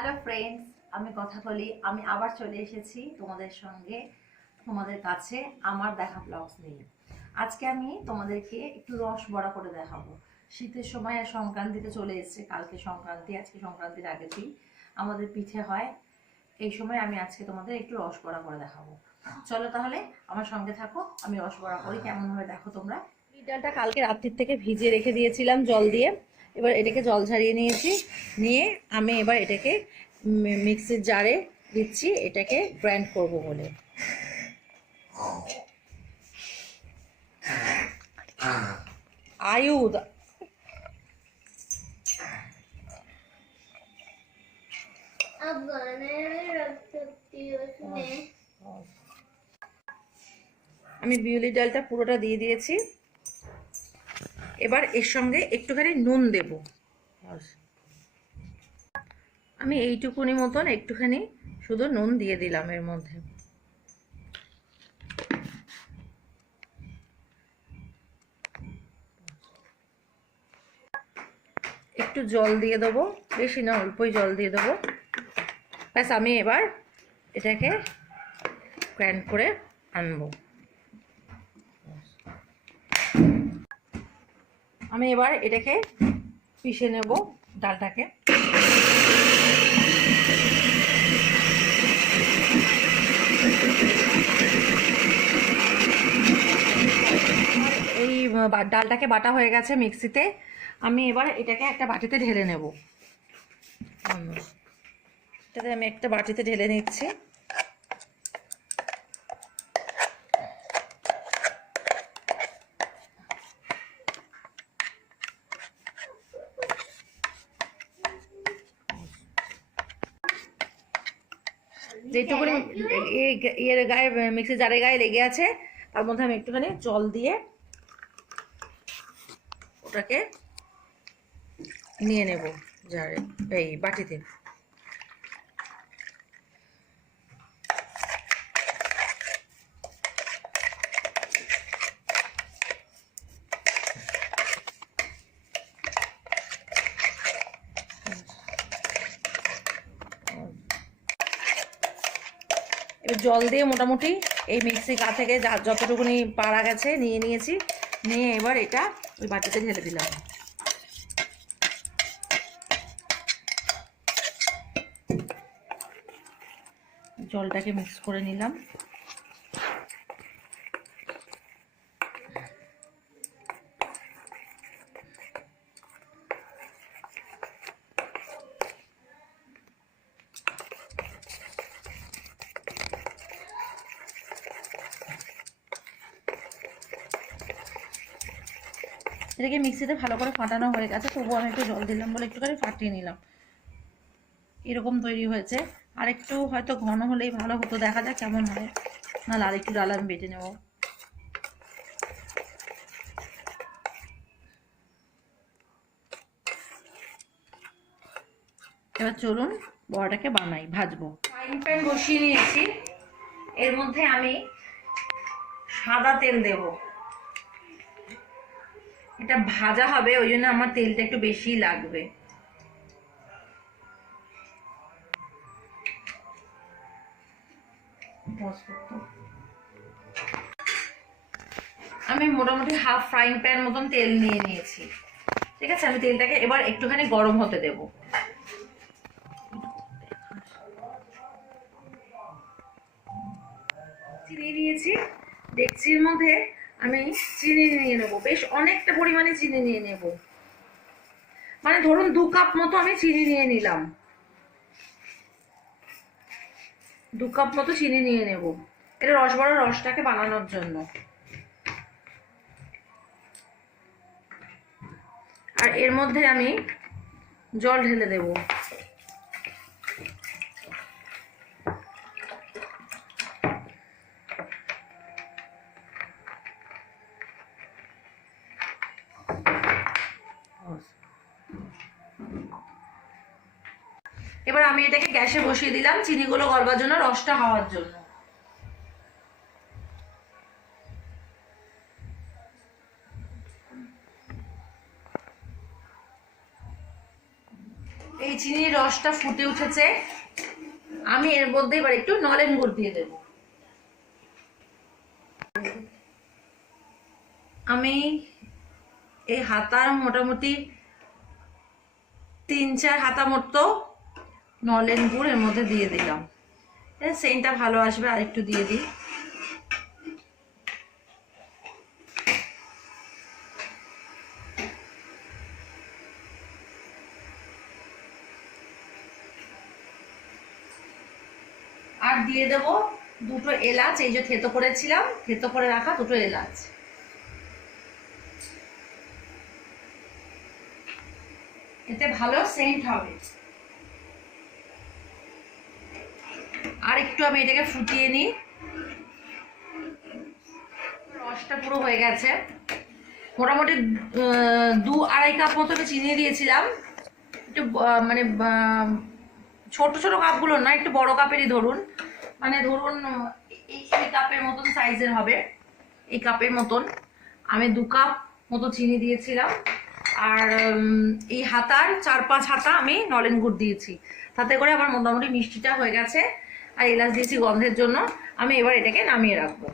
Hello friends, আমি কথা বলি। আমি আবার চলে এসেছি তোমাদের সঙ্গে, তোমাদের কাছে আমার দেখা ব্লগস নিয়ে। আজকে আমি তোমাদেরকে একটু রস বড়া করে দেখাবো। শীতের সময় আর সংক্রান্তিতে চলে এসেছে, কালকে সংক্রান্তি, আজকে সংক্রান্তির আগের দিন আমাদের পিঠে হয়। এই সময় আমি আজকে তোমাদের একটু রস বড়া করে দেখাবো। চলো তাহলে আমার সঙ্গে থাকো, আমি রস বড়া করি কেমনভাবে দেখো তোমরা। এই ডালটা কালকে রাত্রির থেকে ভিজিয়ে রেখে দিয়েছিলাম জল দিয়ে। এবার এটাকে জল ঝরিয়ে নিয়েছি, নিয়ে আমি এবার এটাকে মিক্সির জারে দিচ্ছি, এটাকে গ্রাইন্ড করব বলে। আয়ুধ আমি বিউলির ডালটা পুরোটা দিয়ে দিয়েছি। এবার এর সঙ্গে একটুখানি নুন দেব। আমি এইটুকুনি মতন একটুখানি শুধু নুন দিয়ে দিলাম এর মধ্যে। একটু জল দিয়ে দেবো, বেশি না, অল্পই জল দিয়ে দেবো। ব্যাস, আমি এবার এটাকে গ্রাইন্ড করে আনবো। আমি এবার এটাকে পিষে নেব ডালটাকে। এই ডালটাকে বাটা হয়ে গেছে মিক্সিতে। আমি এবার এটাকে একটা বাটিতে ঢেলে নেব। এটাতে আমি একটা বাটিতে ঢেলে নিচ্ছি। যেটুকুনি এর গায়ে, মিক্সি জারের গায়ে লেগে আছে, তার মধ্যে আমি একটুখানি জল দিয়ে ওটাকে নিয়ে নেব জারে, এই বাটিতে। এবার জল দিয়ে মোটামুটি এই মিক্সি গা থেকে যতটুকুনি পারা গেছে নিয়ে নিয়েছি, নিয়ে এবার এটা ওই বাটিতে ঢেলে দিলাম। জলটাকে মিক্স করে নিলাম। এটাকে মিক্সিতে ভালো করে ফাটানো হয়ে গেছে, তবুও আমি একটু জল দিলাম বলে একটুখানি ফাটিয়ে নিলাম। এরকম তৈরি হয়েছে। আর একটু হয়তো ঘন হলেই ভালো হতো, দেখা যাক কেমন হয়। নাহলে আর একটু ডাল আমি বেটে নেব। এবার চলুন বড়াটাকে বানাই, ভাজবো। ফ্রাইং প্যান বসিয়ে নিয়েছি, এর মধ্যে আমি সাদা তেল দেব। এটা ভাজা হবে, ওই জন্য আমার তেলটা একটু বেশি লাগবে। আমি মোটামুটি হাফ ফ্রাইং প্যান মতন তেল নিয়ে নিয়েছি। ঠিক আছে, আমি তেলটাকে এবার একটুখানি গরম হতে দেব। চিনি নিয়েছি, ডেকচির মধ্যে আমি চিনি নিয়ে নেবো, বেশ অনেকটা পরিমাণে চিনি নিয়ে নেব। মানে ধরুন 2 কাপ মতো আমি চিনি নিয়ে নিলাম। 2 কাপ মতো চিনি নিয়ে নেব, এটা রসবড়ার রসটাকে বানানোর জন্য। আর এর মধ্যে আমি জল ঢেলে দেব। এবার আমি এটাকে গ্যাসে বসিয়ে দিলাম চিনিগুলো গলবার জন্য, রসটা হওয়ার জন্য। এই চিনির রসটা ফুটে উঠেছে, আমি এর মধ্যে এবার একটু নলেন গুড় দিয়ে দেব। আমি এই হাতার মোটামুটি 3-4 হাতা মতো নলেন গুড় এর মধ্যে দিয়ে দিলাম। সেন্টটা ভালো আসবে, আর একটু দিয়ে দিই। আর দিয়ে দেব 2টো এলাচ, এই যে থেতো করেছিলাম, থেতো করে রাখা 2টো এলাচ। এতে ভালো সেন্ট হবে। আর একটু আমি এটাকে ফুটিয়ে নিই। রসটা পুরো হয়ে গেছে, মোটামুটি 2-2.5 কাপ মতো আমি চিনি দিয়েছিলাম। একটু মানে ছোট ছোট কাপগুলো না, একটু বড় কাপেরই ধরুন, মানে ধরুন এই কাপের মতন সাইজের হবে, এই কাপের মতন আমি 2 কাপ মতো চিনি দিয়েছিলাম। আর এই হাতার 4-5 হাতা আমি নলেন গুড় দিয়েছি, তাতে করে আমার মোটামুটি মিষ্টিটা হয়ে গেছে। আর এলাচ দিয়েছি গন্ধের জন্য। আমি এবার এটাকে নামিয়ে রাখবো।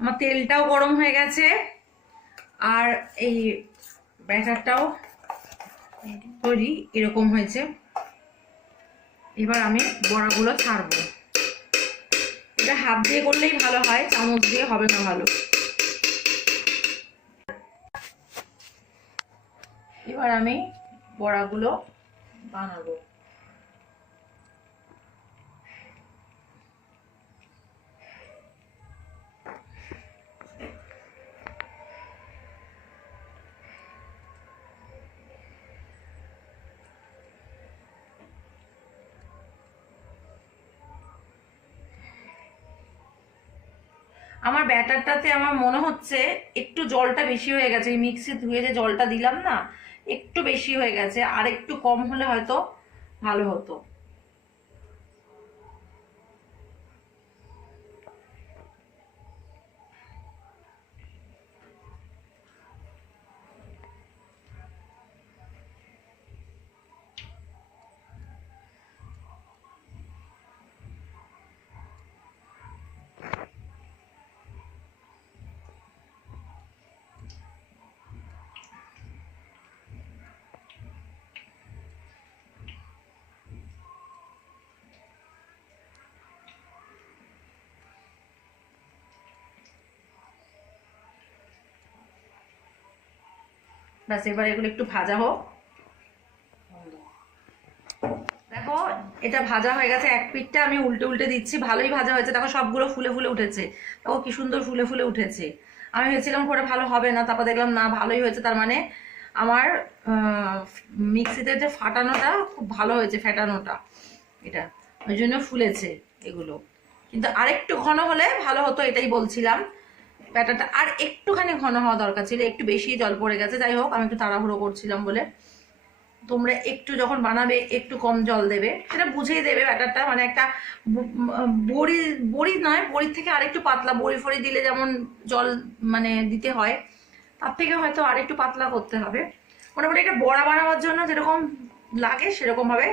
আমার তেলটাও গরম হয়ে গেছে, আর এই ব্যাটারটাও তৈরি এরকম হয়েছে। এবার আমি বড়াগুলো ছাড়বো। এটা হাত দিয়ে করলেই ভালো হয়, চামচ দিয়ে হবে না ভালো। এবার আমি বড়াগুলো বানাবো। আমার ব্যাটারটাতে আমার মনে হচ্ছে একটু জলটা বেশি হয়ে গেছে, এই মিক্সি ধুয়ে যে জলটা দিলাম না, একটু বেশি হয়ে গেছে। আর একটু কম হলে হয়তো ভালো হতো। ব্যাস, এবার এগুলো একটু ভাজা হোক। দেখো এটা ভাজা হয়ে গেছে, এক পিঠটা আমি উল্টে উল্টে দিচ্ছি, ভালোই ভাজা হয়েছে। দেখো সবগুলো ফুলে ফুলে উঠেছে, দেখো কি সুন্দর ফুলে ফুলে উঠেছে। আমি ভেবেছিলাম করে ভালো হবে না, তারপর দেখলাম না ভালোই হয়েছে। তার মানে আমার মিক্সিতে যে ফাটানোটা খুব ভালো হয়েছে, ফেটানোটা এটা, ওই জন্য ফুলেছে এগুলো। কিন্তু আরেকটু ঘন হলে ভালো হতো, এটাই বলছিলাম। ব্যাটারটা আর একটুখানি ঘন হওয়া দরকার ছিল, একটু বেশি জল পড়ে গেছে। যাই হোক, আমি একটু তাড়াহুড়ো করছিলাম বলে। তোমরা একটু যখন বানাবে একটু কম জল দেবে, সেটা বুঝেই দেবে ব্যাটারটা। মানে একটা বড়ি, বড়ি নয়, বড়ির থেকে আরেকটু পাতলা, বড়ি ফড়ি দিলে যেমন জল মানে দিতে হয়, তার থেকে হয়তো আরেকটু পাতলা করতে হবে। মোটামুটি একটা বড়া বানাবার জন্য যেরকম লাগে সেরকম ভাবে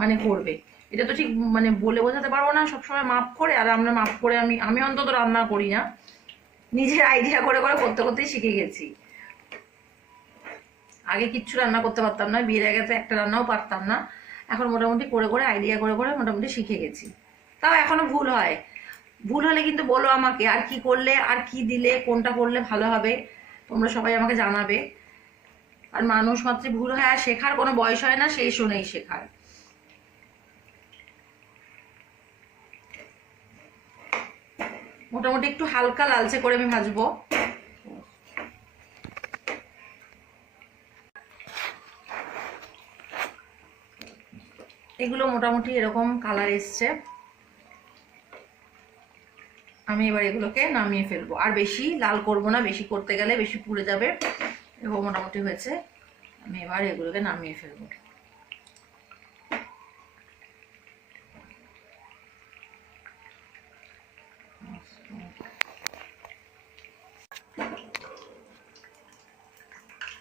মানে করবে। এটা তো ঠিক মানে বলে বোঝাতে পারবো না সবসময় মাপ করে। আর আমরা মাপ করে আমি অন্তত রান্না করি না, নিজের আইডিয়া করে করে করতে করতেই শিখে গেছি। আগে কিচ্ছু রান্না করতে পারতাম না, বিয়ের আগে তো একটা রান্নাও পারতাম না। এখন মোটামুটি করে করে আইডিয়া করে করে মোটামুটি শিখে গেছি। তাও এখনো ভুল হয়, ভুল হলে কিন্তু বলো আমাকে, আর কি করলে আর কি দিলে কোনটা করলে ভালো হবে তোমরা সবাই আমাকে জানাবে। আর মানুষ মাত্র ভুল হয়, আর শেখার কোনো বয়স হয় না, সেই শুনেই শেখার। মোটামুটি একটু হালকা লালচে করে আমি ভাজবো। এগুলো মোটামুটি এরকম কালার এসছে। আমি এবার এগুলোকে নামিয়ে ফেলবো, আর বেশি লাল করব না, বেশি করতে গেলে বেশি পুড়ে যাবে। এগুলো মোটামুটি হয়েছে, আমি এবার এগুলোকে নামিয়ে ফেলবো।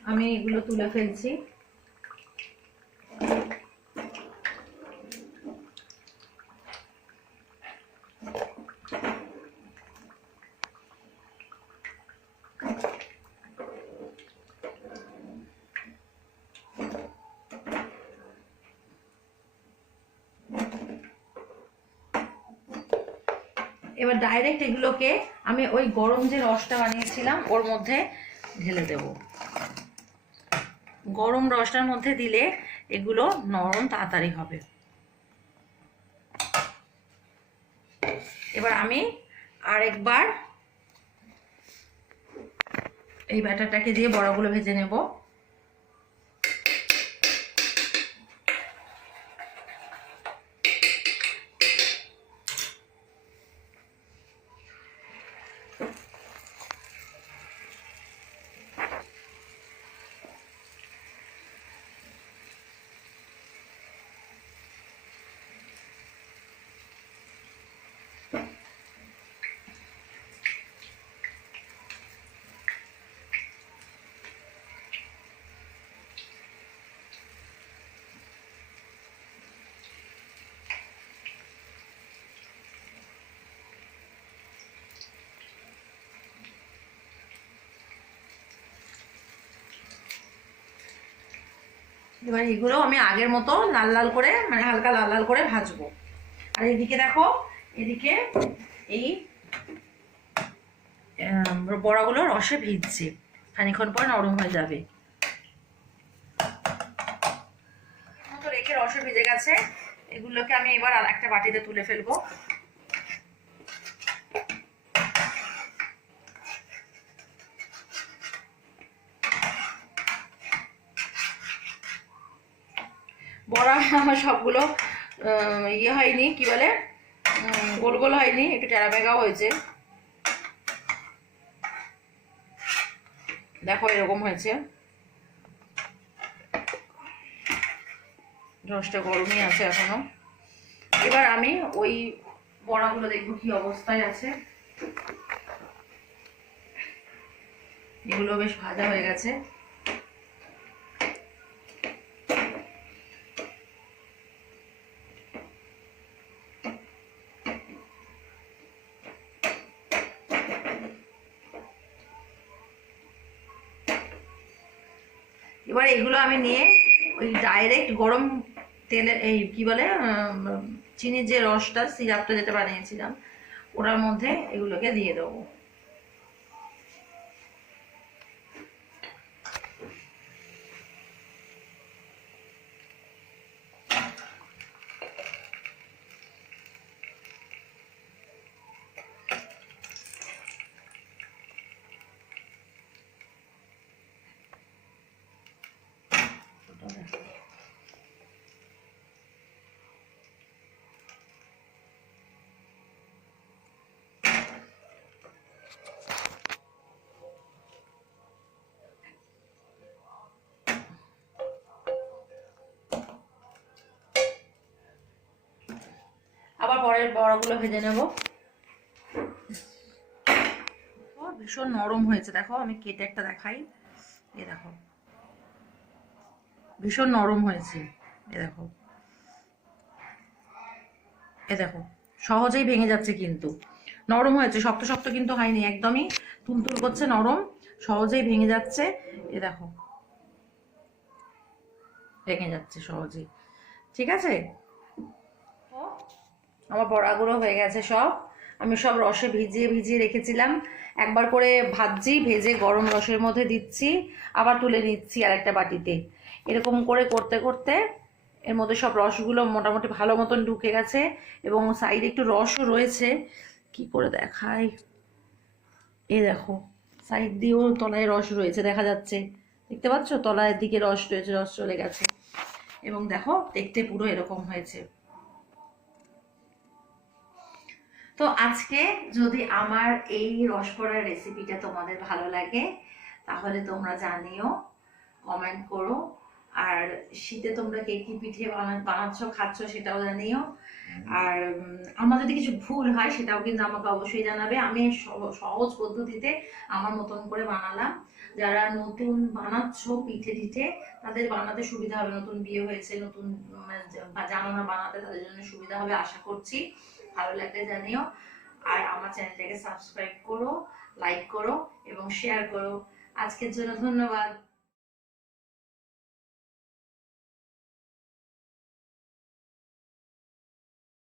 আমি আমি এগুলো তুলে ফেলছি। এবার ডাইরেক্ট এগুলোকে আমি ওই গরম যে রসটা বানিয়েছিলাম ওর মধ্যে ঢেলে দেব। গরম রসটার মধ্যে দিলে এগুলো নরম তাড়াতাড়ি হবে। এবার আমি আরেকবার এই ব্যাটারটাকে দিয়ে বড়াগুলো ভেজে নেব। এবার এগুলো আমি আগের মতো লাল লাল করে, মানে হালকা লাল লাল করে ভাজবো। আর এদিকে দেখো, এদিকে এই বড়াগুলো রসে ভিজছে, খানিক্ষণ পর নরম হয়ে যাবে। তো রেখে রসে ভিজে গেছে, এগুলোকে আমি এবার আর একটা বাটিতে তুলে ফেলবো। বড়া আমার সবগুলো ইয়ে হয়নি, কি বলে, গোল গোল হয়নি, একটু টেরা বেগাও হয়েছে। দেখো এরকম হয়েছে, রসটা গরমই আছে এখনো। এবার আমি ওই বড়াগুলো দেখবো কি অবস্থায় আছে। এগুলো বেশ ভাজা হয়ে গেছে। এবার এগুলো আমি নিয়ে ওই ডাইরেক্ট গরম তেলে, এই কি বলে, চিনির যে রসটা, সিরাপটা যেটা বানিয়েছিলাম ওটার মধ্যে এগুলোকে দিয়ে দেবো। আবার পরের বড়াগুলো ভেজে নেব। ভীষণ নরম হয়েছে, দেখো আমি কেটে একটা দেখাই। এ দেখো ভীষণ নরম হয়েছে, এ দেখো, এ দেখো সহজেই ভেঙে যাচ্ছে, কিন্তু নরম হয়েছে, শক্ত শক্ত কিন্তু হয়নি, একদমই তুলতুল করছে, নরম, সহজেই ভেঙে যাচ্ছে। এ দেখো ভেঙে যাচ্ছে সহজেই। ঠিক আছে, আমার বড়াগুলো হয়ে গেছে সব। আমি সব রসে ভিজিয়ে ভিজিয়ে রেখেছিলাম, একবার করে ভাজছি, ভেজে গরম রসের মধ্যে দিচ্ছি, আবার তুলে নিচ্ছি আর একটা বাটিতে। এরকম করে করতে করতে এর মধ্যে সব রসগুলো মোটামুটি ভালো মতন ঢুকে গেছে, এবং সাইডে একটু রসও রয়েছে। কি করে দেখাই, এই দেখো সাইড দিয়েও তলায় রস রয়েছে, দেখা যাচ্ছে, দেখতে পাচ্ছ, তলায় দিকে রস রয়েছে, রস চলে গেছে। এবং দেখো দেখতে পুরো এরকম হয়েছে। তো আজকে যদি আমার এই রসকরার রেসিপিটা তোমাদের ভালো লাগে তাহলে তোমরা জানিও, কমেন্ট করো, আর শীতে তোমরা কে কি পিঠে বানাচ্ছ খাচ্ছ সেটাও জানিও। আর আমার যদি কিছু ভুল হয় সেটাও কিন্তু আমাকে অবশ্যই জানাবে। আমি সহজ পদ্ধতিতে আমার মতন করে বানালাম। যারা নতুন বানাচ্ছ পিঠে টিঠে তাদের বানাতে সুবিধা হবে, নতুন বিয়ে হয়েছে নতুন জানো না বানাতে, তাদের জন্য সুবিধা হবে আশা করছি। ভালো লাগলে জানিও। আর আমার চ্যানেলটাকে সাবস্ক্রাইব করো, লাইক করো এবং শেয়ার করো। আজকের জন্য ধন্যবাদ।